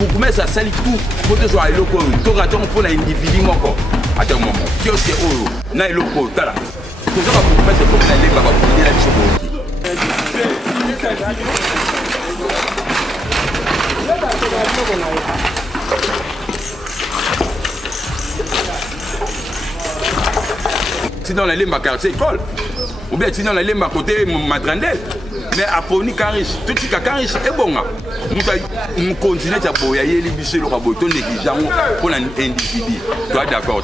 Mais ça salit tout pour te jouer à l'eau. Tu attends pour l'individu encore. Attends un moment. Qui est Oro? N'a l'eau. Tala. Tu vas pour mettre comme la lèvre pour dire la chose. Sinon la lèvre c'est école. Ou bien sinon la lèvre à côté matrandelle. Mais après on y carriche, tout ce qui carriche est bon. Nous continuons à boire les bichons le rabot, on néglige pour l'individu. Tu es d'accord?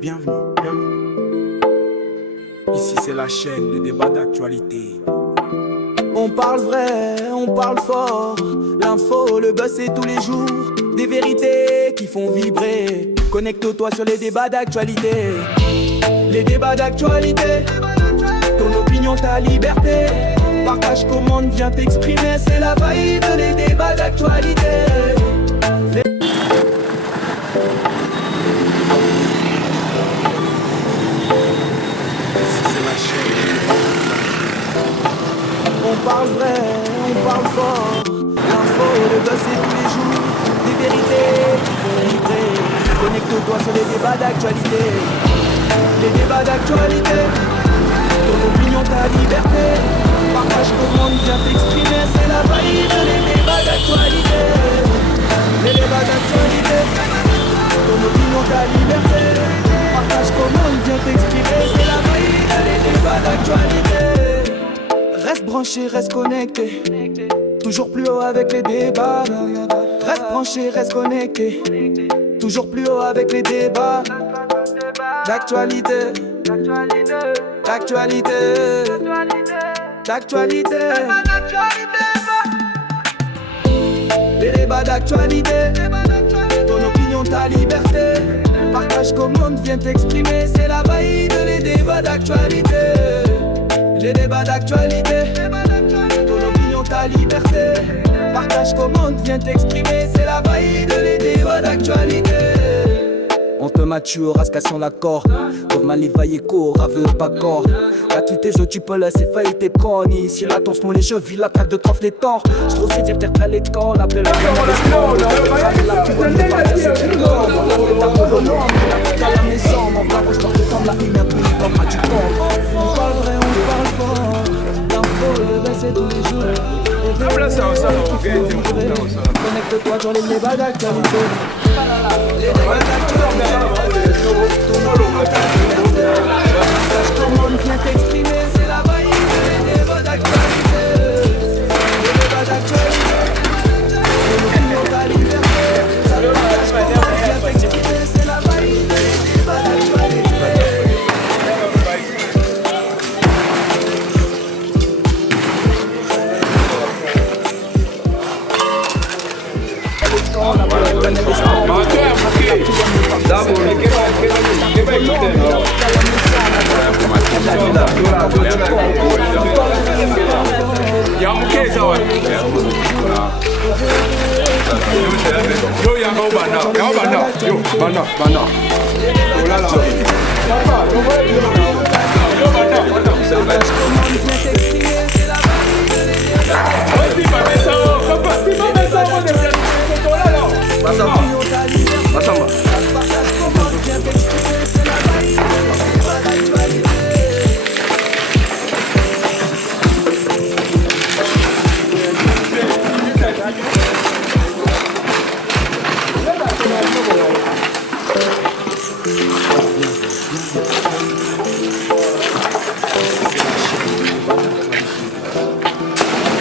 Bienvenue. Ici c'est la chaîne, le débat d'actualité. On parle vrai, on parle fort. L'info, le buzz c'est tous les jours. Des vérités qui font vibrer. Connecte-toi sur les débats d'actualité. Les débats d'actualité. Ton opinion, ta liberté. Partage, commande, viens t'exprimer. C'est la vibe, les débats d'actualité. On parle vrai, on parle fort. L'info, le buzz c'est tous les jours. Des vérités qui font vibrer. Connecte-toi sur les débats d'actualité. Les débats d'actualité. Ton opinion, ta liberté. Partage, commande, viens t'exprimer. C'est la vibe, les débats d'actualité. Les débats d'actualité. Ton opinion, ta liberté. Partage, commande, viens t'exprimer. C'est la vibe, les débats d'actualité. Reste branché, reste connecté. Toujours plus haut avec les débats. Reste branché, reste connecté. Toujours plus haut avec les débats. D'actualité. D'actualité. D'actualité. Les débats d'actualité. Ton opinion, ta liberté. Partage, commande, viens t'exprimer. C'est la vibe, les débats d'actualité. Les débats d'actualité, ton opinion, ta liberté. Partage, commande, viens t'exprimer. C'est la vibe, les débats d'actualité. On te mature, cassant la corde. Comme un livre court, aveu pas corps. Gratuité, je tu peux laisser faillir tes prônes. Ici, la danse, les jeux, vis la traque de trophée des temps. Je trouve c'est dire t'es l'école, appelle la maison, mon frère, je porte le temps de la une un peu comme à du compte. On parle vrai, on parle fort. L'info, le bain c'est tous les jours. Connecte-toi sur les débats d'actualité. Les débats d'actualité. Comment vient t'exprimer, c'est la vibe. Les débats d'actualité. Les débats d'actualité. Ton opinion, ta liberté. Ça le partage, comment vient t'exprimer, c'est la vibe. Les débats d'actualité.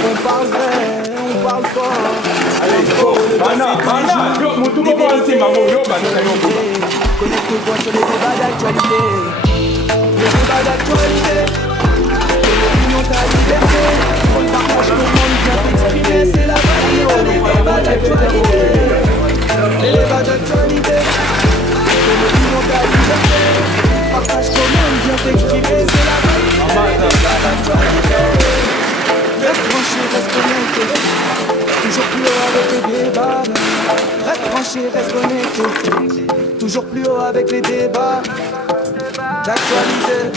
On parle vrai, on parle fort. Connecte-toi sur les débats d'actualité. Les débats d'actualité. L'opinion, ta liberté. Partage le monde, viens t'exprimer. C'est la valeur, les débats d'actualité. Les débats d'actualité. L'opinion, ta liberté. branché, reste connecté. Toujours plus haut avec les débats d'actualité.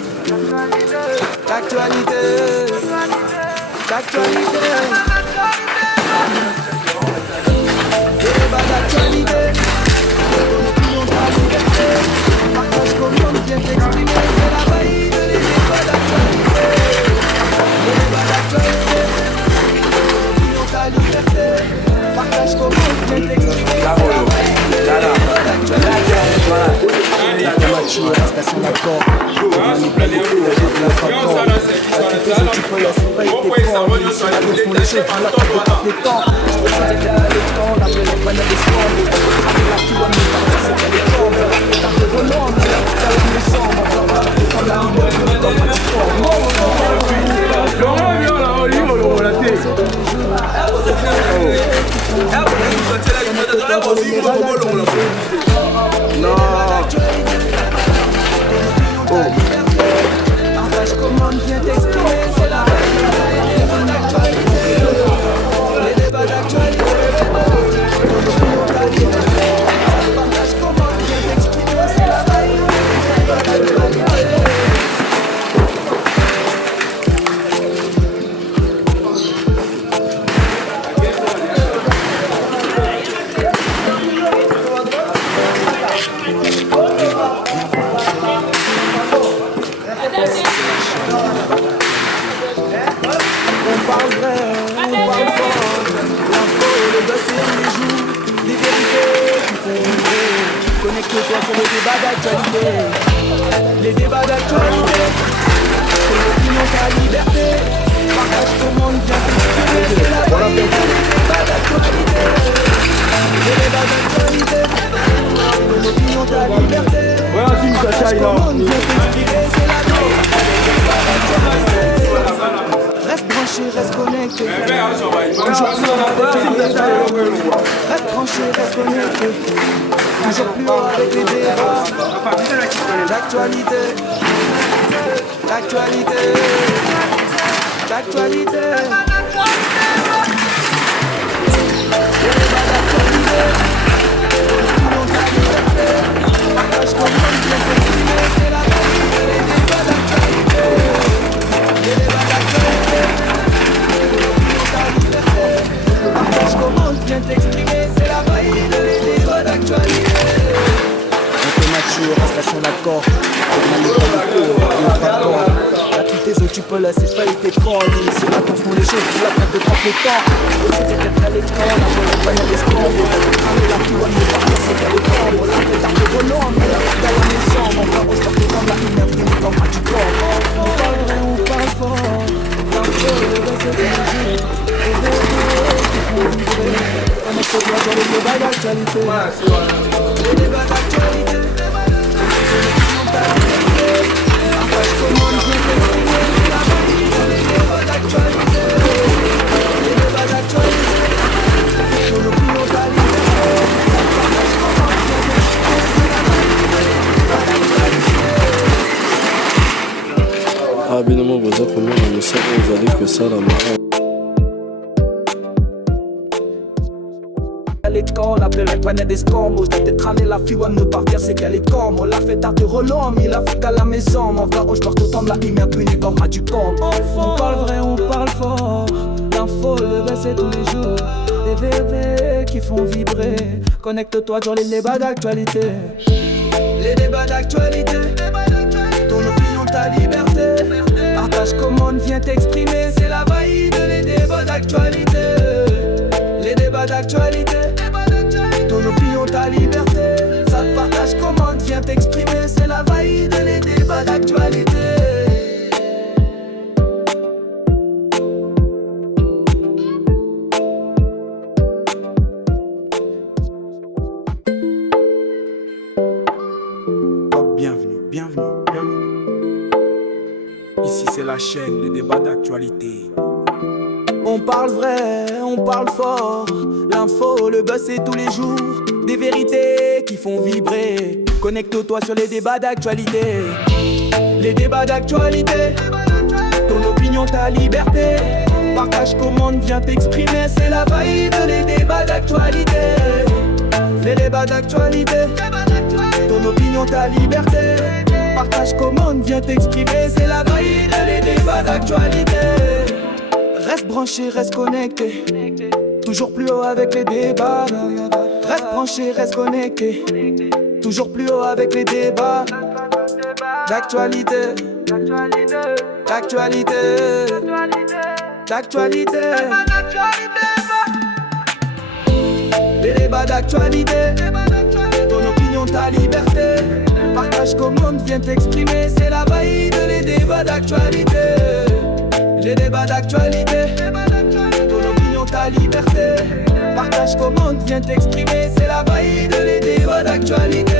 D'actualité. D'actualité. Des débats d'actualité. Ton opinion, ta liberté. Partage comment on vient t'exprimer. C'est la faillite des débats d'actualité. Des débats d'actualité. Ton opinion, ta liberté. Partage comment on vient t'exprimer. C'est la faillite des débats d'actualité. Mature, station d'accord. Partage comment on vient t'exprimer, c'est la débats d'actualité. Les débats d'actualité. Partage comment on vient t'exprimer, c'est la débats d'actualité. On parle vrai, on parle fort. L'info, le buzz et les jours. Les vérités qui font vibrer. Connecte-toi sur les débats d'actualité. Les débats d'actualité. Ton opinion, ta liberté. Partage ton monde, viens t'exprimer. C'est la vérité. Les débats d'actualité. Les débats d'actualité. Ton opinion, ta liberté. Partage ton monde, viens t'exprimer. C'est la vérité. Les débats d'actualité. Reste branché, reste connecté. Reste branché, reste connecté. Toujours plus haut avec les débats d'actualité. D'actualité. D'actualité. Les débats d'actualité. Opinion, ta liberté. Partage comment on vient t'exprimer. C'est la vérité. Les débats d'actualité. Les débats d'actualité. Partage comment on vient t'exprimer, c'est la faillite des débats d'actualité. On est mature, reste à son accord. Là tous tes os tu peux laisser faillir tes corps. C'est là qu'on font les choses, c'est la peine de prendre le temps. C'était peut-être à l'écran, la voix est pas des scores. La plus bonne n'est pas c'est qu'elle est cambre. La fête à tes volants, mais la fête à la maison. Enfin on se porte dans la lumière, il est temps du corps. On parle vrai, on parle fort. L'info, le reste c'est des jours. Connecte-toi sur les débats d'actualité. Les débats d'actualité. Partage comment on vient t'exprimer. C'est la vérité. Les débats d'actualité. Les débats d'actualité. Ton opinion, ta liberté. Partage comment on vient t'exprimer. C'est la vérité. Les débats d'actualité. Ah, bien évidemment, vous êtes vraiment dans le cerveau, vous allez que ça là maintenant. On appelle la planète des scombres. Je t'ai traîné la fille, on ne partir, c'est qu'elle est comme. On l'a fait tard de relon, mais il a fait qu'à la maison. Mon frère, je porte autant de la lumière, puis les corps à du camp. On parle vrai, on parle fort. L'info, le baisse c'est tous les jours. Des VV qui font vibrer. Connecte-toi sur les débats d'actualité. Les débats d'actualité. Ton opinion, ta liberté. Partage comment on vient t'exprimer. C'est la vaillite, les débats d'actualité. Les débats d'actualité. Ton opinion, ta liberté. Ça te partage comment on vient t'exprimer. C'est la vaillite, les débats d'actualité. Bienvenue, bienvenue, bienvenue. Ici c'est la chaîne, le débat d'actualité. On parle vrai, on parle fort. L'info, le buzz c'est tous les jours. Des vérités qui font vibrer. Connecte-toi sur les débats d'actualité. Les débats d'actualité. Ton opinion, ta liberté. Partage comment on vient t'exprimer. C'est la vaillite, les débats d'actualité. Les débats d'actualité, ton opinion, ta liberté. Partage, commande, viens t'exprimer, c'est la valide, les débats d'actualité. Reste branché, reste connecté, toujours plus haut avec les débats. Reste branché, reste connecté, toujours plus haut avec les débats. D'actualité, d'actualité, d'actualité. Les débats d'actualité, ton opinion, ta liberté. Partage, commande, viens t'exprimer, c'est la valide, les débats d'actualité. Les débats d'actualité, ton opinion, ta liberté. Partage, commande, viens t'exprimer, c'est la valide, les débats d'actualité.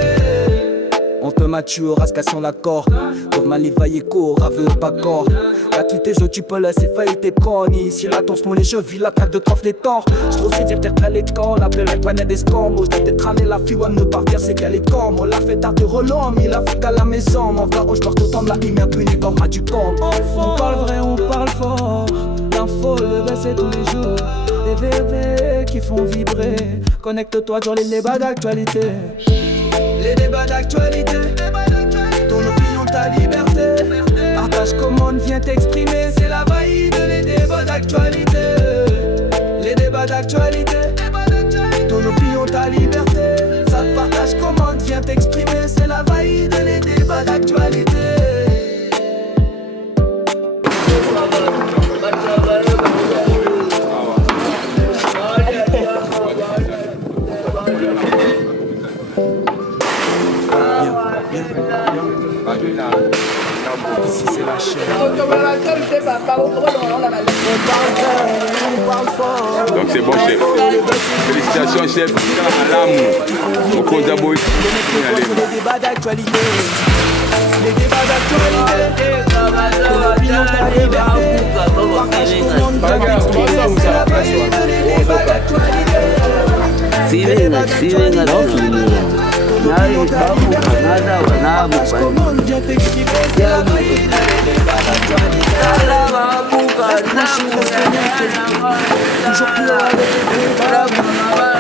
On te mature, rascation l'accord. Comme un livre court, aveu pas corps. Gratuité, je tu peux laisser faillir tes connies. Si la tourne les jeux, vis la traque de trophée temps. Je trouve c'est dire t'es les camps, l'appel la panette des scams. Je t'ai traîné la fille, on ne partir, c'est qu'elle est comme. On l'a fait tard de relance, il a fait qu'à la maison. Mon frère, je porte autant de la hymne, un peu une comme à du camp. On parle vrai, on parle fort. L'info, le baisser tous les jours. Des VV qui font vibrer. Connecte-toi sur les débats d'actualité. Les débats d'actualité, ton opinion, ta liberté. Partage, commande, viens t'exprimer, c'est la valide, les débats d'actualité. Les débats d'actualité, ton opinion, ta liberté. Ça te partage, commande, viens t'exprimer, c'est la valide, les débats d'actualité. Ici c'est la chaîne. Donc c'est bon chef. Félicitations chef. À l'amour. Au cause d'abord. Les débats d'actualité. Les débats d'actualité. L'opinion, ta liberté. Partage, commande, viens t'exprimer, c'est la valide, les débats d'actualité. Les débats d'actualité. L'opinion, ta liberté. Partage, commande, viens t'exprimer, c'est la valide, les débats d'actualité. Reste branché, reste connecté, toujours plus haut avec les débats.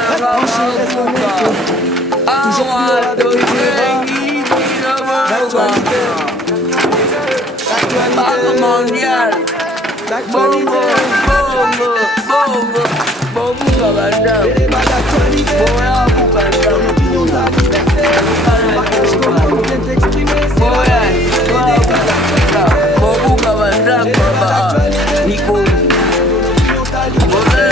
Reste branché, reste connecté, toujours plus haut avec les débats. L'actualité, l'actualité, les débats d'actualité, ton opinion, ta liberté. Partage, commande, viens t'exprimer, c'est la valide, les débats d'actualité. Les débats d'actualité, ton opinion, ta liberté.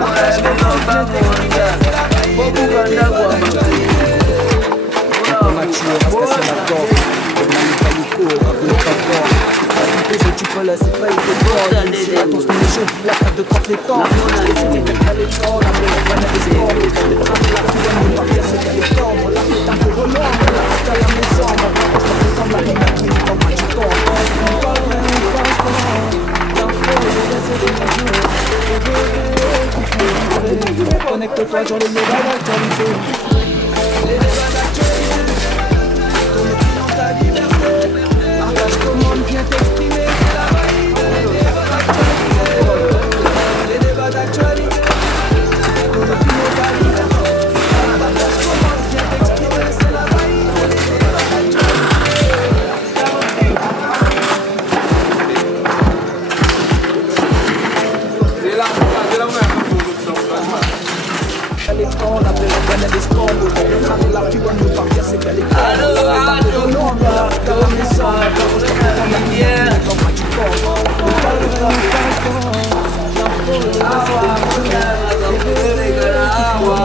Partage, commande, viens t'exprimer, c'est la valide, les débats d'actualité. On mature, rascation l'accord. Comme un livre court, aveu pas corps. Gratuité, tu peux laisser faillir tes corps. Si la tourne les jeux, vis la traque de trophée temps. Je sais que t'as les temps, la paix, la panette des scores. T'es traîné la fille, on ne partir, c'est qu'elle est temps. On l'a fait tard de relance, on l'a fait à la maison. On va voir, je t'en la ligne, un truc comme un du temps. On parle vrai, on parle fort. L'info, les baisser des mesures. Les bébés qui font vibrer. Connecte-toi sur les débats d'actualité. Les débats d'actualité. Ton opinion, ta liberté. Partage, commande, viens t'exprimer, c'est la valide, les débats d'actualité. Les débats d'actualité. Ton opinion, ta liberté. Partage, commande, viens t'exprimer, c'est la valide, les débats d'actualité. Elle est quand on appelle la panette des scores. Le crâne et la fille, on nous partir, c'est qu'elle est quand. On l'a fait à la maison. On va voir, je t'en prends la lumière. Comme un du corps. On parle vrai, on parle fort. L'info, le baisser des mesures.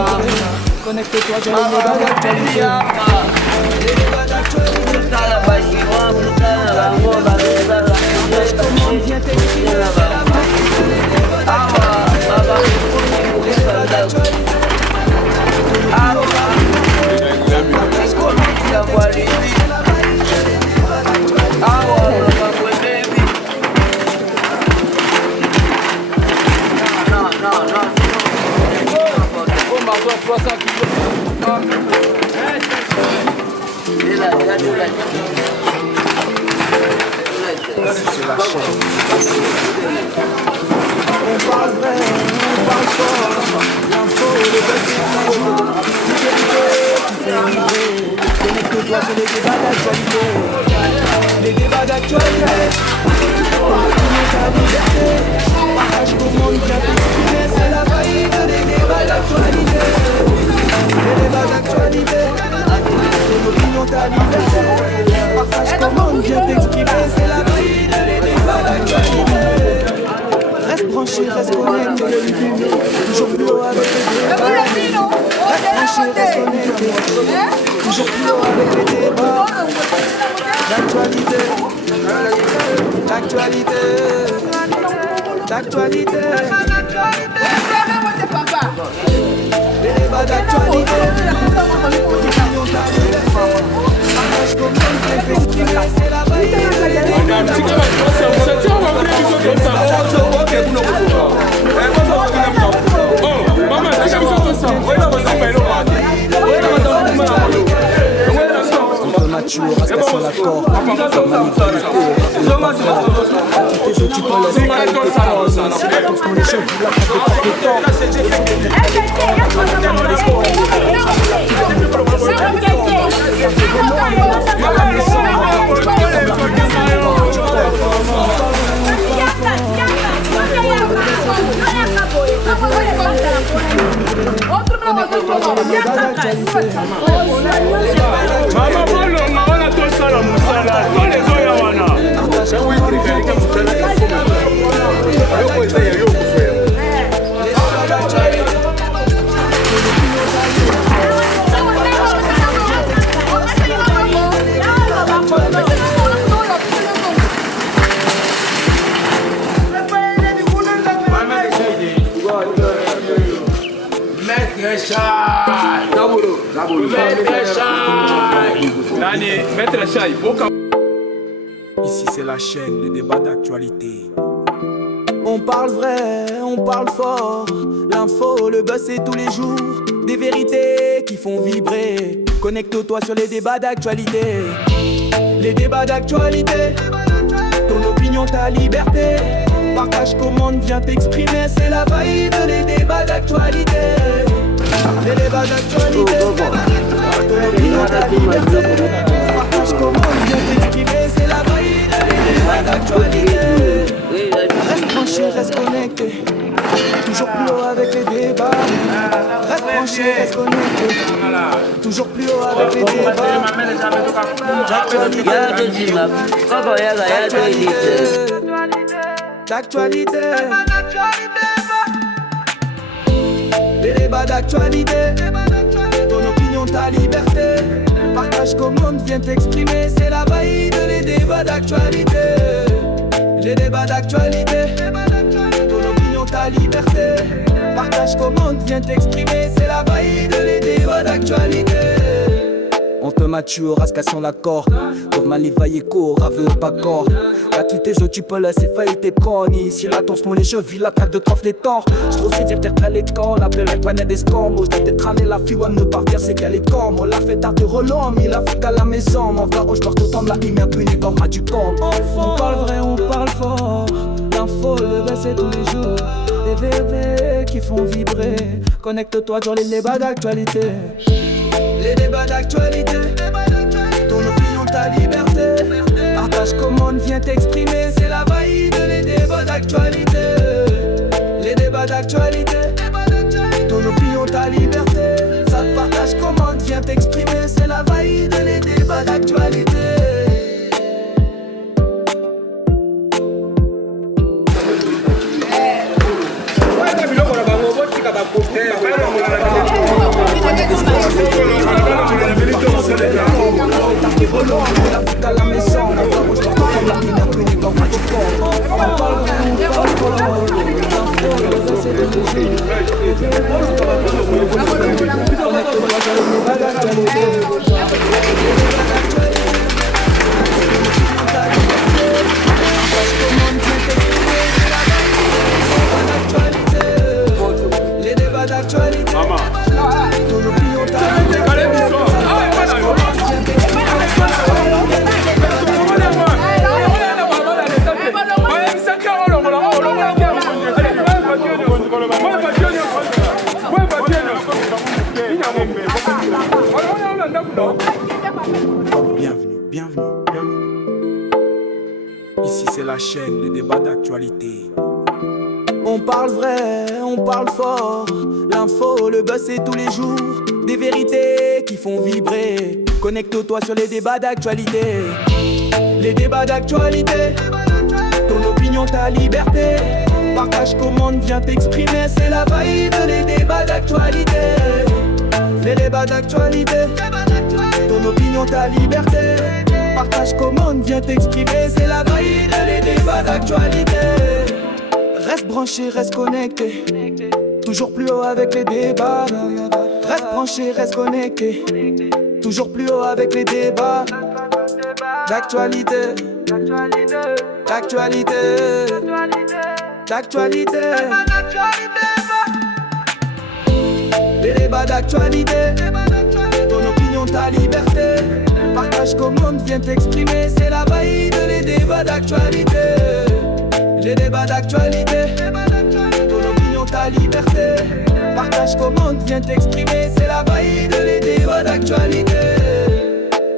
Connecte-toi sur les débats d'actualité. Les débats d'actualité. Partage, commande, viens t'exprimer, c'est la valide, les débats d'actualité. Les débats d'actualité. Partage, commande, viens t'exprimer, c'est la valide, les débats d'actualité. Ici c'est la chaîne. On parle vrai, on parle fort. L'info, le buzz et tous les jours. L'identité qui fait vibrer. Connecte-toi sur les débats d'actualité. Les débats d'actualité. Ta liberté. Partage comment il vient t'exprimer. C'est la faillite des débats d'actualité. Les débats d'actualité. Ton opinion, ta liberté. Partage comment il vient t'exprimer. C'est la faillite des débats d'actualité. Reste branché, reste connecté. Toujours plus haut avec les débats. Reste branché, reste connecté. Toujours plus haut avec les débats. D'actualité. D'actualité. D'actualité. Les débats d'actualité. C'est la veille. Mature, rascation l'accord. Comme manipulation, tu peux laisser faire tes corps. Si la tour sont les cheveux, la tête de temps. Ici c'est la chaîne, les débats d'actualité. On parle vrai, on parle fort. L'info, le buzz c'est tous les jours. Des vérités qui font vibrer. Connecte-toi sur les débats d'actualité. Les débats d'actualité. Ton opinion, ta liberté. Partage, commande, viens t'exprimer. C'est la faillite, les débats d'actualité. Les débats d'actualité. Ton opinion, ta liberté. Partage, commande, viens t'exprimer. C'est la faillite, les débats d'actualité. Reste branché, reste connecté. Toujours plus haut avec les débats. Reste branché, reste connecté. Toujours plus haut avec les débats. D'actualité. Les débats d'actualité. Ton opinion, ta liberté. Partage, commande, viens t'exprimer. C'est la vaillite, les débats d'actualité. Les débats d'actualité. Ton opinion, ta liberté. Partage, commande, viens t'exprimer. C'est la vaillite, les débats d'actualité. On te mature, rascation l'accord. Normal, les vaillés court, aveu pas corps. Gratuité, je tu peux laisser faillir tes connies. Si la tour les cheveux, la traque de trophée les temps. Je sais dire t'es les camps, la belle panne des scams. Je t'ai traîné la fille, on ne partir, c'est qu'elle est comme. On l'a fait tard de relom, il a fait qu'à la maison. M'en va, je porte autant de la hymne, un peu une comme à du camp. On parle vrai, on parle fort. L'info, le baisser tous les jours. Des VV qui font vibrer. Connecte-toi sur les débats d'actualité. Les débats d'actualité. Ton opinion, ta liberté. Partage, commande, viens t'exprimer. C'est la vaillite, les débats d'actualité. Les débats d'actualité. Ton opinion, ta liberté. Ça te partage, commande, viens t'exprimer. C'est la vaillite, les débats d'actualité. À la maison, on va je porte comme la mine, un peu une comme à du corps. On parle vrai, on parle fort. L'info, le c'est de léger. Connecte-toi sur les débats d'actualité. Ici c'est la chaîne, les débats d'actualité. On parle vrai, on parle fort. L'info, le buzz c'est tous les jours. Des vérités qui font vibrer. Connecte-toi sur les débats d'actualité. Les débats d'actualité. Ton opinion, ta liberté. Partage, commande, viens t'exprimer. C'est la vibe, les débats d'actualité. Les débats d'actualité. Ton opinion, ta liberté. Partage, commande, viens t'exprimer. C'est la vibe, les débats d'actualité. Reste branché, reste connecté. Toujours plus haut avec les débats. Reste branché, reste connecté. Toujours plus haut avec les débats. D'actualité. D'actualité. D'actualité. Les débats d'actualité. Ton opinion, ta liberté. Partage, commande, viens t'exprimer. C'est la vibe, les débats d'actualité. Les débats d'actualité. Ton opinion, ta liberté. Partage, commande, viens t'exprimer. C'est la vibe, les débats d'actualité.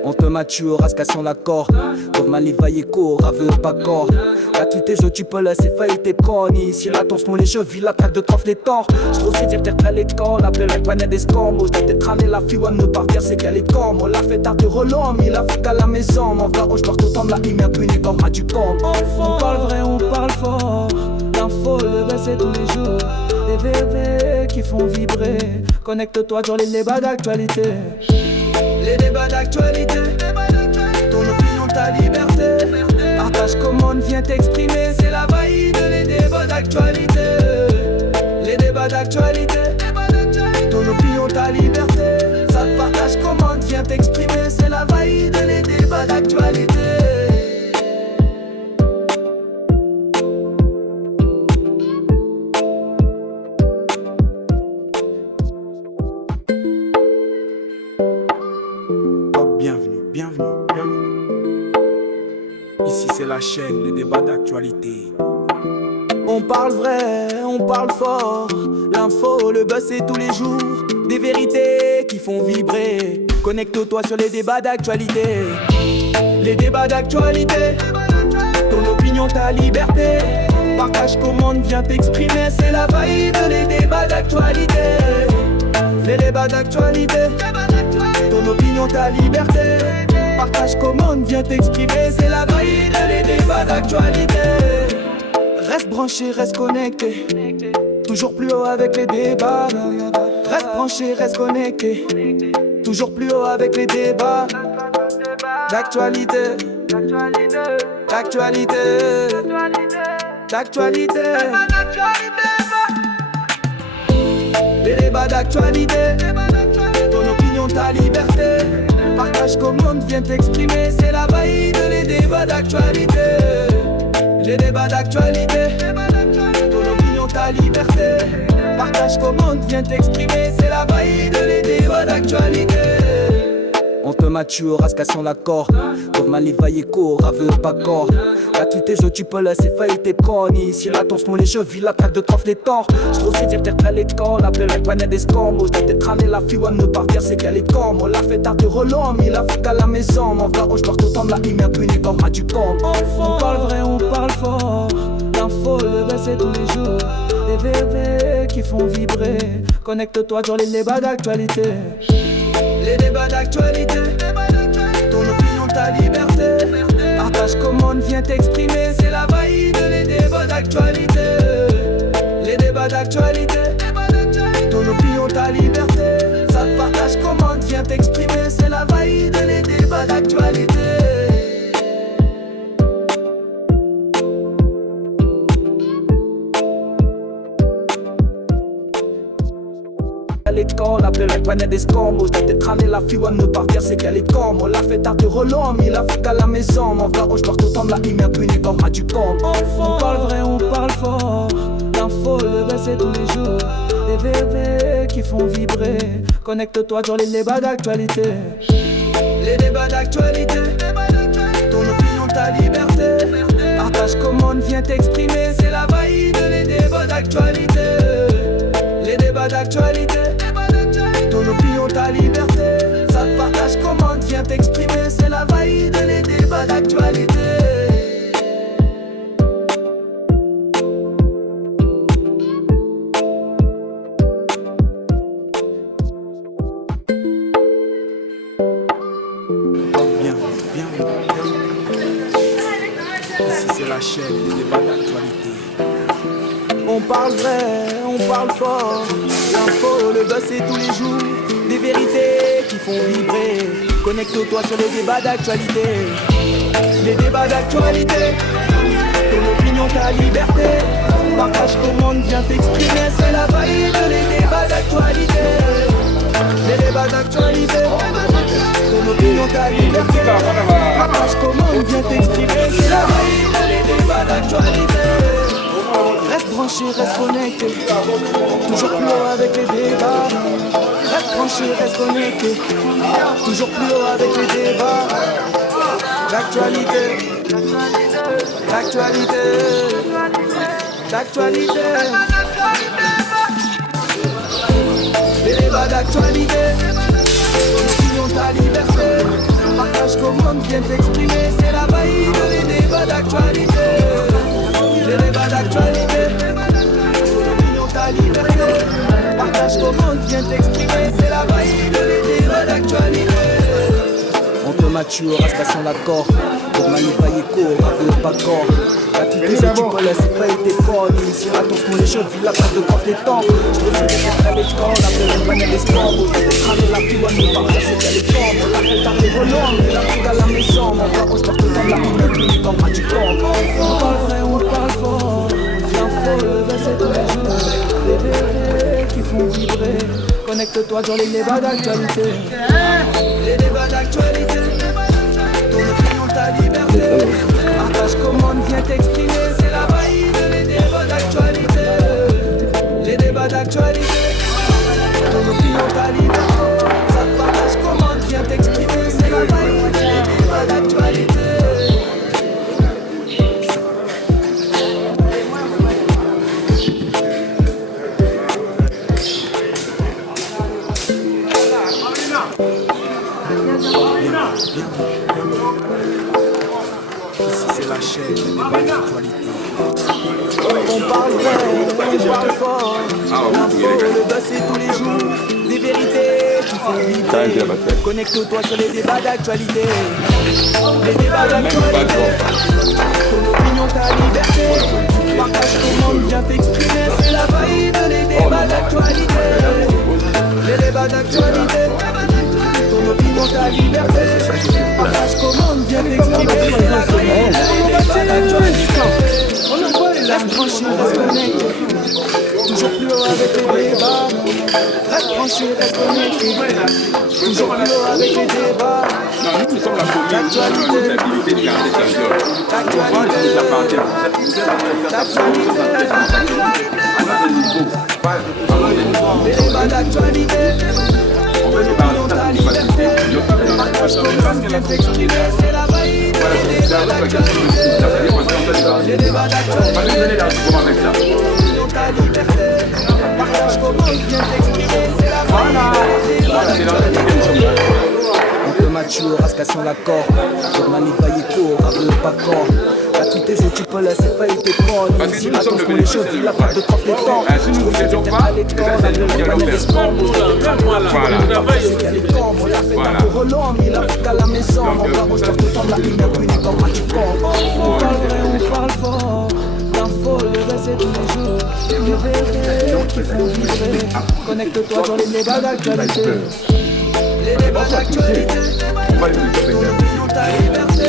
On te mature, rascation la corde. Comme Livaille court, aveu pas corps. Gratuité, je tu peux laisser faillir tes cons. Si la tourne les jeux, vis la traque de trophée les temps. Je trouve c'est dire t'es les camps. L'appel avec panette des scams. Je t'ai traîné la fille, on ne partir, c'est qu'elle est comme. On l'a fait tard de relance, mais la fille à la maison. M'en va, je porte autant de la hymne, un peu une comme à du camp. On parle vrai, on parle fort. L'info, le bain, c'est tous les jours. Des VV qui font vibrer. Connecte-toi sur les débats d'actualité. Les débats d'actualité. Ton opinion, ta liberté. Partage, commande, viens t'exprimer. C'est la vibe, les débats d'actualité. Les débats d'actualité. Ton opinion, ta liberté. Ça te partage, commande, viens t'exprimer. C'est la vibe, les débats d'actualité. Bienvenue. Ici c'est la chaîne, les débats d'actualité. On parle vrai, on parle fort. L'info, le buzz c'est tous les jours. Des vérités qui font vibrer. Connecte-toi sur les débats d'actualité. Les débats d'actualité. Ton opinion, ta liberté. Partage, commande, viens t'exprimer. C'est la vibe, les débats d'actualité. Les débats d'actualité. Ton opinion, ta liberté. Partage, commande, viens t'exprimer. C'est la vibe, les débats d'actualité. Reste branché, reste connecté. Toujours plus haut avec les débats. Reste branché, reste connecté. Toujours plus haut avec les débats. D'actualité. D'actualité. D'actualité. Les débats d'actualité. Ton opinion, ta liberté. Partage, commande, viens t'exprimer. C'est la vibe, les débats d'actualité. Les débats d'actualité. Ton opinion, ta liberté. Partage, commande, viens t'exprimer. C'est la vibe, les débats d'actualité. On te mature, rascation la corde. Comme Livaille court, aveu pas corps. Gratuité, je tu peux laisser faillir tes cons. Si la tourne les jeux, vis la traque de trophée les temps. Je trouve c'est dire t'es les camps. L'appel avec panette des scams. Je t'ai traîné la fille, on ne partir, c'est qu'elle est comme. On l'a fait tard de relance, mais la fille à la maison. M'en va, je porte autant de la hymne, un peu une comme à du camp. On parle vrai, on parle fort. L'info, le bain, c'est tous les jours. Des VV qui font vibrer. Connecte-toi sur les débats d'actualité. Les débats d'actualité. Ton opinion, ta liberté. Partage, commande, viens t'exprimer. C'est la vibe, les débats d'actualité. Les débats d'actualité. Ton opinion, ta liberté. Ça te partage, commande, viens t'exprimer. C'est la vibe, les débats d'actualité. Les camps, l'appel avec panette des scams. Je t'ai traîné la fille, on ne partir, c'est qu'elle est comme. On l'a fait tard de relance, mais la fille à la maison. M'en va, je porte autant de la hymne, un peu une comme à du camp. On parle vrai, on parle fort. L'info, le bain, c'est tous les jours. Des VV qui font vibrer. Connecte-toi sur les débats d'actualité. Les débats d'actualité. Ton opinion, ta liberté. Partage, commande, viens t'exprimer. C'est la vibe, les débats d'actualité. Les débats d'actualité. Ton opinion, ta liberté. Ça te partage, commande, viens t'exprimer. C'est la vibe, les débats d'actualité. Bienvenue. Ici c'est la chaîne des débats d'actualité. On parle vrai, on parle fort. L'info, le buzz c'est tous les jours. Des vérités qui font vibrer. Connecte-toi sur les débats d'actualité. Les débats d'actualité. Ton opinion, ta liberté. Partage, commande, viens t'exprimer. C'est la vibe, les débats d'actualité. Les débats d'actualité. Ton opinion, ta liberté. Partage, commande, viens t'exprimer. C'est la vibe, les débats d'actualité. Reste branché, reste connecté. Toujours plus haut avec les débats. Reste branché, reste connecté. Toujours plus haut avec les débats. D'actualité. D'actualité. D'actualité. Les débats d'actualité. Ton opinion, ta liberté. Partage, commande, viens t'exprimer. C'est la vibe, les débats d'actualité. Les débats d'actualité. Ton opinion, ta liberté. Partage, commande, viens t'exprimer. C'est la vibe, les débats d'actualité. On te mature à station d'accord. Pour manifailler court, avec pas corps. La titée, je tu peux laisser faire tes corps. Ici, attention les chevilles, la perte de coffre des temps. Je te fais des très les corps, la paix, le panier des sports. T'es cramé la fille, on ne parle pas, c'est qu'elle est tombe. La fête à tes volants, mais la fille à la maison. Mon frère, je porte dans la mine, puis du temps, tu tombes. On parle vrai, on parle fort. L'info, le buzz c'est tous les jours. Les vérités qui font vibrer. Connecte-toi dans les débats d'actualité. Les débats d'actualité. Ton opinion, ta liberté. Partage, commande, viens t'exprimer. C'est la vibe, les débats d'actualité. Les débats d'actualité. Ton opinion, ta liberté. Ça te partage, commande, viens t'exprimer. C'est la vibe, les débats d'actualité. Ici c'est la chaîne des débats d'actualité. On parle vrai, on parle fort. L'info, le buzz c'est tous les jours. Des vérités qui font vibrer. Connecte-toi sur les débats d'actualité. Les débats d'actualité. Ton opinion, ta liberté. Partage, commande, viens t'exprimer. C'est la vibe, les débats d'actualité. Les débats d'actualité. Ton opinion, ta liberté. Partage, commande, viens t'exprimer. C'est la vibe, les débats d'actualité. Reste branché, reste connecté. Toujours plus haut avec les débats. Reste branché, reste connecté. Toujours plus haut avec les débats. Non, nous sommes la commune de de garder sa viole. Les débats d'actualité. Ton opinion, ta liberté. Partage, commande, viens t'exprimer. C'est la vibe, les débats d'actualité. Les débats d'actualité. Ton opinion, ta liberté. Partage, commande, viens t'exprimer. C'est la vibe, les débats d'actualité. On te mature à station l'accord. Pour manifailler court, avec pas corps. La titée, je tu peux laisser faire tes corps. Parce que Ici, nous sommes attention le les chevilles, la perte de coffre des temps. Si nous ne vous aidons pas, c'est ça, c'est nous qui allons faire. Voilà. Voilà. Pour Roland, il a fait qu'à la maison. On va rejoindre tout le temps la ligne, puis les temps pratiquants. On parle vrai, on parle fort. L'info, le buzz c'est tous les jours. Les vérités qui font vibrer. Connecte-toi dans les débats d'actualité. Les débats d'actualité. Ton opinion, ta liberté.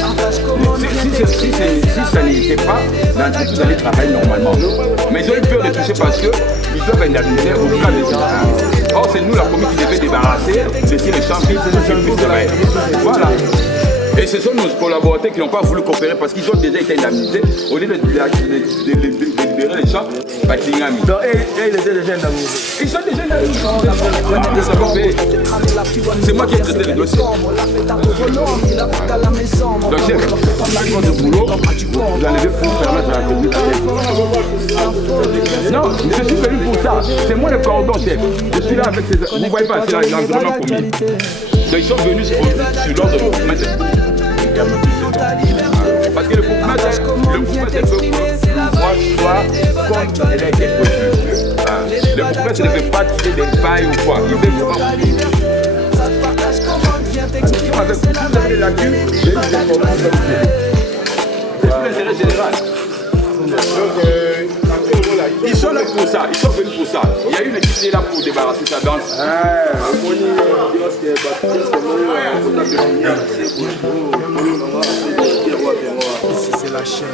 Partage, commande, viens t'exprimer. Si ça n'était pas, dans le vous allez travailler normalement. Mais ils ont eu peur de toucher parce qu'ils doivent indemniser au cas des gens. Or, c'est nous la commune qui devait débarrasser, laisser les champs qui puissent travailler. Voilà. Et ce sont nos collaborateurs qui n'ont pas voulu coopérer parce qu'ils ont déjà été indemnisés. Au lieu de libérer les champs, bah, Klingami. Donc, ils étaient déjà indemnisés. Ils sont déjà indemnisés. C'est moi qui ai traité le dossier. Donc, chef, faites votre boulot, vous enlevez pour permettre à la technique. Non, je suis venu pour ça. C'est moi le cordon, chef. Je suis là avec ces. Vous ne voyez pas, c'est l'environnement commis. Donc, ils sont venus sur l'ordre de pas tuer des failles ou quoi. Il veut pas. Ça te partage comment viens t'exprimer. Avec C'est la toutes les lacunes, j'ai eu des problèmes comme ça. C'est tout l'intérêt général. Ils sont là pour ça, ils sont venus pour ça. Il y a une équipe qui est là pour débarrasser sa danse. Ici c'est la chaîne.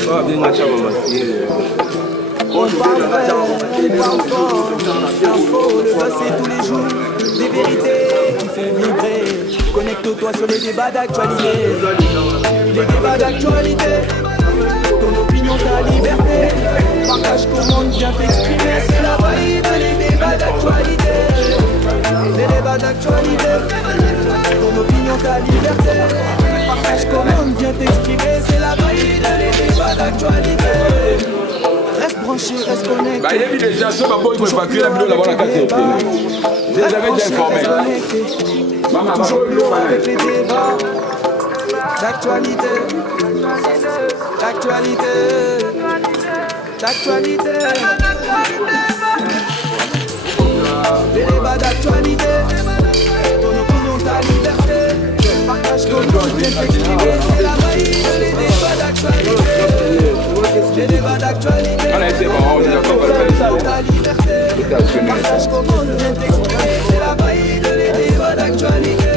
On parle vrai, on parle fort. L'info, le boss c'est tous les jours. Des vérités qui font vibrer. Connecte-toi sur les débats d'actualité. Les débats d'actualité. Ton opinion, ta liberté. Partage comment viens t'exprimer. C'est la vibe, les débats d'actualité. Les débats d'actualité. Ton opinion, ta liberté. Partage comment viens t'exprimer. C'est la vibe, les débats d'actualité. Reste branché, reste connecté. Bah, il y a eu déjà, ce maman, il ne peut pas cuire la vidéo là-bas la casse. Je les avais déjà informés. Maman, toujours plus haut avec les débats d'actualité. D'actualité. D'actualité. Les débats d'actualité. Ton opinion, ta liberté. Partage ton nom, viens t'exprimer. C'est la maille, les débats d'actualité. Les débats d'actualité. Allez, c'est bon, on est d'accord. Ta liberté. Partage comment viens t'exprimer. C'est la maille, les débats d'actualité.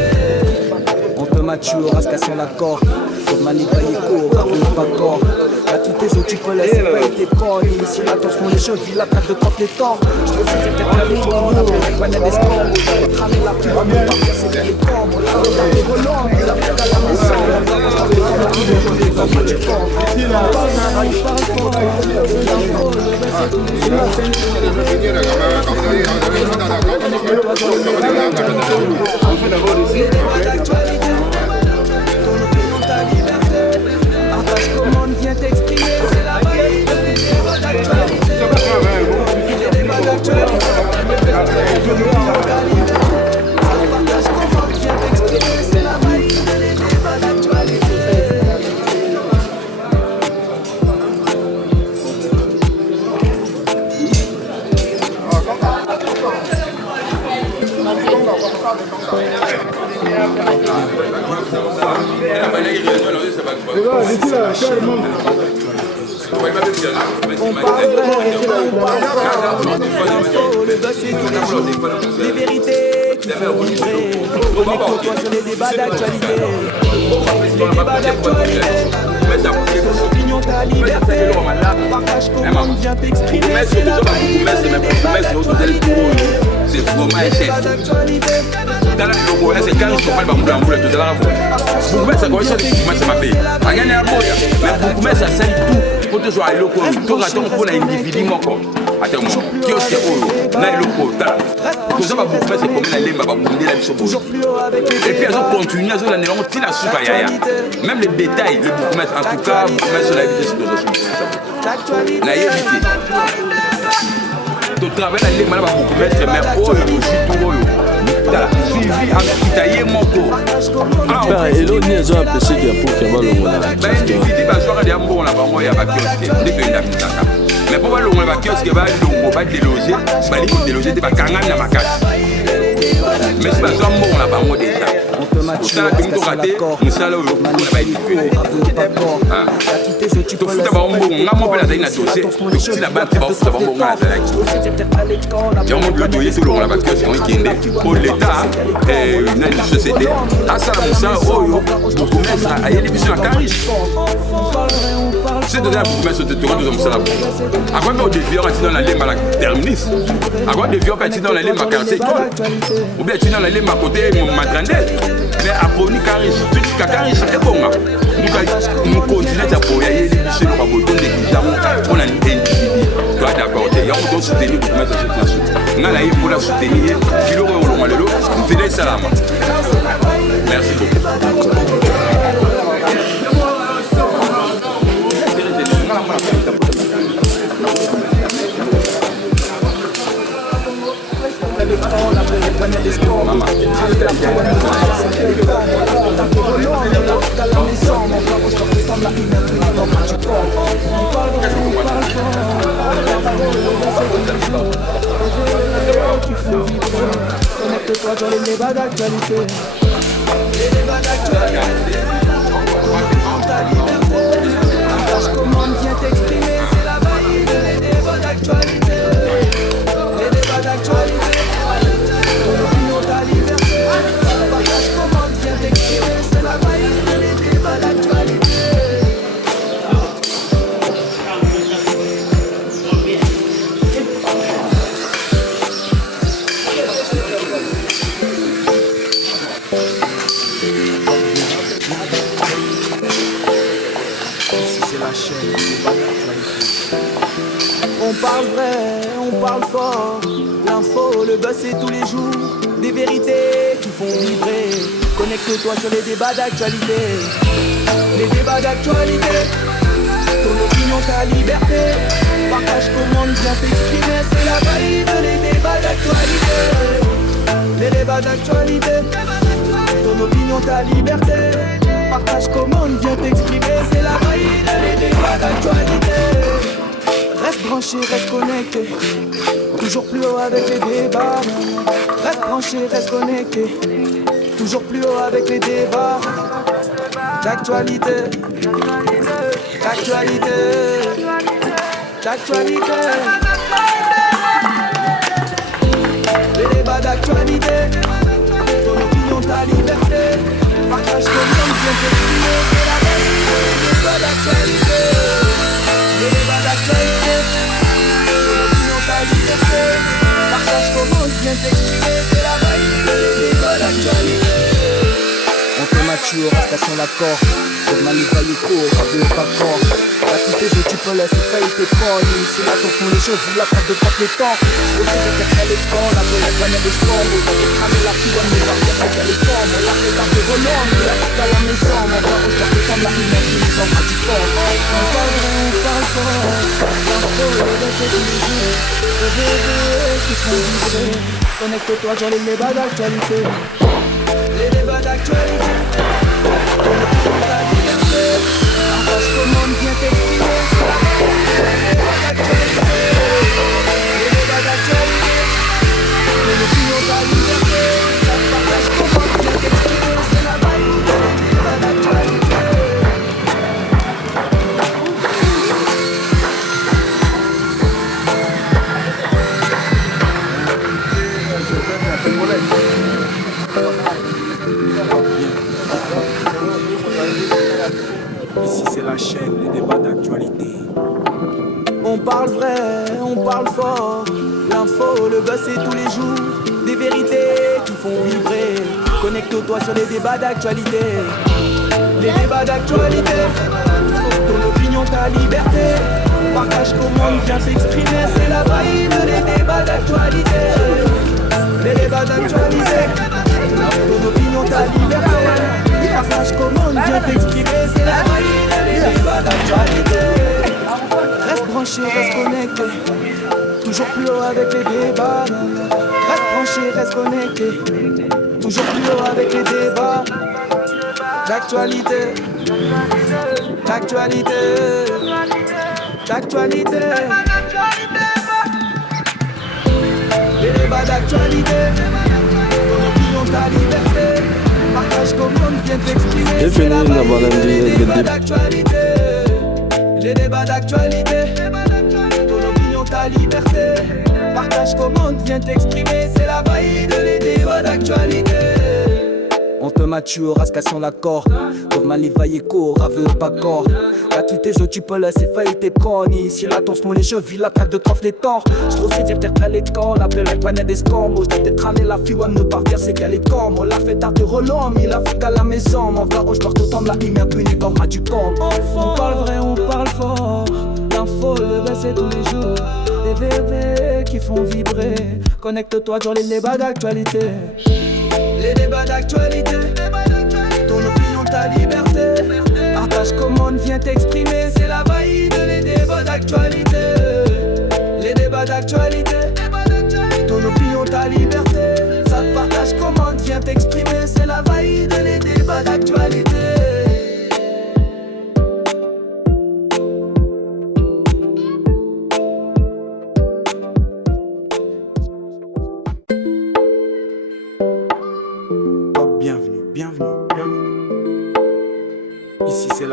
On te mature, rascation l'accord. Comme manivailler court, revenu pas corps. Gratuité, je tu peux laisser faire tes corps. Ici, attention, les chevilles, la traite de coffre, les torts. Je te fais cette la ligne, on appelle la planète des sports. On va cramer la fibre, on va faire c'est les corps. On l'a regardé des volants, on l'a fait à la maison. On va faire comme tu corps. Les débats d'actualité. Ton opinion, ta liberté. Partage comment viens t'exprimer. C'est la vibe, les débats d'actualité. Les débats d'actualité. Ton opinion, ta liberté. Partage comment viens t'exprimer. C'est la vibe, les débats d'actualité. On parle vrai, on parle fort. L'info, le boss c'est tous les jours. Les vérités qui font vibrer. Connecte-toi sur les débats d'actualité. Les débats d'actualité. Ton opinion, ta liberté. Partage comment viens t'exprimer. C'est la vibe, les débats d'actualité. C'est vraiment un Les chef. débats d'actualité. C'est quand je comprends pas beaucoup de la beaucoup ça quand c'est ma paye. A gagner à boya. Mais beaucoup ça sali tout. Pour toujours aller loco. Tout raton pour un individu encore. Attends moi. Qui est au na loco ta. Tout ça va beaucoup c'est comme la lemba va bounder la biso. Toujours plus haut avec les Et puis elles ont continué à la néon tila suka yaya. Même les détails, les beaucoup en tout cas, beaucoup sur la vitesse de ça. d'actualité. Na évité. Tout travail la lemba va beaucoup mais oh le tout oh. Suivi en Italie mon corps. Père, et l'autre n'est pas apprécié qu'il y a pour qu'il y ait mal au monde. Ben individu va jouer des ambons là-bas, il y a pas kiosque. Dès qu'il y a mais pour le monde va kiosque va le déloger, va le déloger des bakangana na makasi. Mais c'est pas jouer ambon là-bas moi déjà. On te mature, rascation l'accord. Musala oyo on va être Tu to futa ba ambon nga mo pela zaina dossier. Tu la banque va futa ba ambon nga zaina. Ya mo bloto yesu lo là-bas kiosque on kende pour l'état na une société. Asa musala oyo pour mettre à yeli biso na karish. C'est de là pour mettre te tourner dans musala. À quoi on devient quand dans la lemba la terminus. À quoi devient quand dans la lemba quartier école. Ou bien tu dans la lemba côté mon matrandel. Mais après ni karish, tout ce karish est bon. Nous continuons à boyer les bichons dans le bouton de l'équipement. On a une individu. Toi d'accord, il y a un soutenir pour mettre cette nation. On a pour la soutenir. Il aurait au long à l'eau. On fait des salams. Merci beaucoup. Maman. Qu'il faut sur les débats d'actualité. Les débats d'actualité. Ton opinion, ta liberté. Partage comment vient t'exprimer, c'est la valide. Les débats d'actualité. Les débats d'actualité. Ton opinion, ta liberté. Partage comment vient t'exprimer, c'est la valide. Les débats d'actualité. On parle vrai, on parle fort. L'info, le buzz c'est tous les jours. Des vérités qui font vibrer. Connecte-toi sur les débats d'actualité. Les débats d'actualité. Ton opinion, ta liberté. Partage comment vient t'exprimer. C'est la valide, les débats d'actualité. Les débats d'actualité. Ton opinion, ta liberté. Partage comment vient t'exprimer. C'est la valide, les débats d'actualité. Reste branché, reste connecté. Toujours plus haut avec les débats. Reste branché, reste connecté. Toujours plus haut avec les débats. D'actualité. D'actualité. D'actualité. Les débats d'actualité. Ton opinion, ta liberté. Partage comment vient t'exprimer. C'est la valide, les débats d'actualité. Les débats d'actualité. Ton opinion, ta liberté. Partage comment vient t'exprimer. C'est la valide, les débats d'actualité. On te mature, station l'accord. Pour manipuler court, avec pas corps. La tes jeux, tu peux laisser faire tes connes. C'est là qu'on font les choses, vu la preuve de prendre le temps. Je sais que t'es l'école, la vraie planète des storms. On va te cramer la fille, on est parti à cette télécom. On l'a fait dans tes relents, on l'a fait à la maison. On va au soir de temps, la lumière qui nous envoie du corps. On parle vrai, on parle fort. L'info, le buzz c'est tous les jours. Les vérités qui font vibrer. Connecte-toi sur les débats d'actualité. Les débats d'actualité. Ton opinion, ta liberté. Partage comment vient t'exprimer. Les débats d'actualité. Les débats d'actualité. Ton opinion, ta liberté. Partage comment vient t'exprimer. C'est la valide. Les débats d'actualité. Ici c'est la chaîne, les débats d'actualité. On parle vrai, on parle fort. L'info, le buzz c'est tous les jours. Des vérités qui font vibrer. Connecte-toi sur les débats d'actualité. Les débats d'actualité. Ton opinion, ta liberté. Partage comment vient s'exprimer. C'est la valide, les débats d'actualité. Les débats d'actualité. Ton opinion, ta liberté. Partage comment vient t'exprimer. C'est la valide, les débats d'actualité. Reste branché, reste connecté. Toujours plus haut avec les débats. Reste branché, reste connecté. Toujours plus haut avec les débats. D'actualité. D'actualité. D'actualité. Les débats d'actualité. Ton opinion, ta liberté. Partage comment vient t'exprimer. C'est la valide, les débats d'actualité. Les débats d'actualité. Ton opinion, ta liberté. Partage comment vient t'exprimer. C'est la valide, les débats d'actualité. On te mature, rascation l'accord. Pour manipuler court, avec pas corps. Là tous tes jeux, tu peux laisser faire tes connes. Ici là, ton son les jeux, vis la traque de trophée les torts. Je trouve c'est dire t'es les camps, la belle planète des scombres. Je t'ai tramé la fille, on ne part dire c'est qu'elle est comme. On l'a fait tard de relom, il a fait à la maison. Mon frère, je dois tout temps de la lumière, puis les corps du camp. On parle vrai, on parle fort. L'info, le buzz c'est tous les jours. Des vérités qui font vibrer. Connecte-toi sur les débats d'actualité. Les débats d'actualité. Ton opinion, ta liberté. Partage comment vient t'exprimer. C'est la valide, les débats d'actualité. Les débats d'actualité. Ton opinion, ta liberté. Ça te partage comment vient t'exprimer. C'est la valide, les débats d'actualité.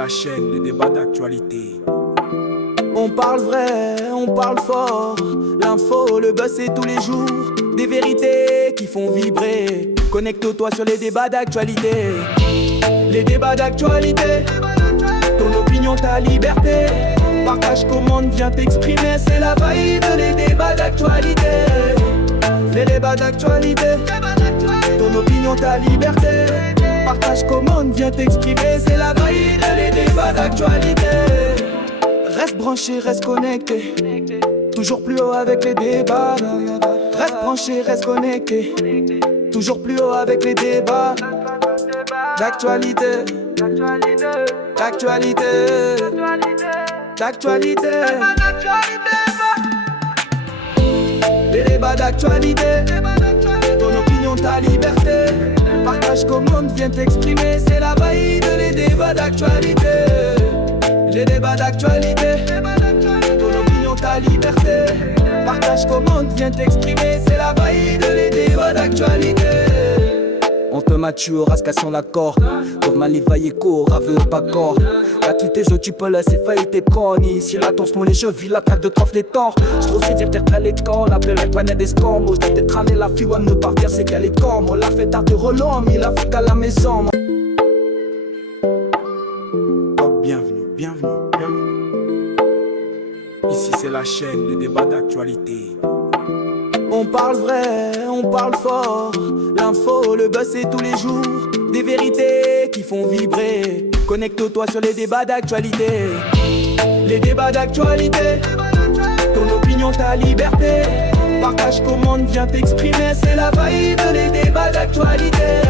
la chaîne, les débats d'actualité. On parle vrai, on parle fort. L'info, le buzz c'est tous les jours. Des vérités qui font vibrer. Connecte-toi sur les débats d'actualité. Les débats d'actualité. Ton opinion, ta liberté. Partage, commande, viens t'exprimer. C'est la vibe, les débats d'actualité. Les débats d'actualité. Ton opinion, ta liberté. Partage, commande, viens t'exprimer. C'est la vibe, les débats d'actualité. Reste branché, reste connecté. Toujours plus haut avec les débats. Reste branché, reste connecté. Toujours plus haut avec les débats. D'actualité. D'actualité. D'actualité. Les débats d'actualité. Ton opinion, ta liberté. Partage, commande, viens t'exprimer. C'est la vibe, les débats d'actualité. Les débats d'actualité. Ton opinion, ta liberté. Partage, commande, viens t'exprimer. C'est la vibe, les débats d'actualité. On te mature, rascation l'accord. Comme Malivaye court, aveu pas corps. Gratuité, je tu peux laisser faillir tes connes. Si la tourse, mon les jeux, vis la traque de trophée des torts. Je trouve c'est dire t'es à l'école, appelle la panne des scams. Je t'ai traîné la fille, on ne pas faire c'est qu'elle est comme. On l'a fait tard de relom, il a fait qu'à la maison. Oh, bienvenue, bienvenue, bienvenue. Ici c'est la chaîne, les débats d'actualité. On parle vrai, on parle fort. L'info, le buzz c'est tous les jours. Des vérités qui font vibrer. Connecte-toi sur les débats d'actualité. Les débats d'actualité. Ton opinion, ta liberté. Partage, commande, viens t'exprimer. C'est la vibe, les débats d'actualité.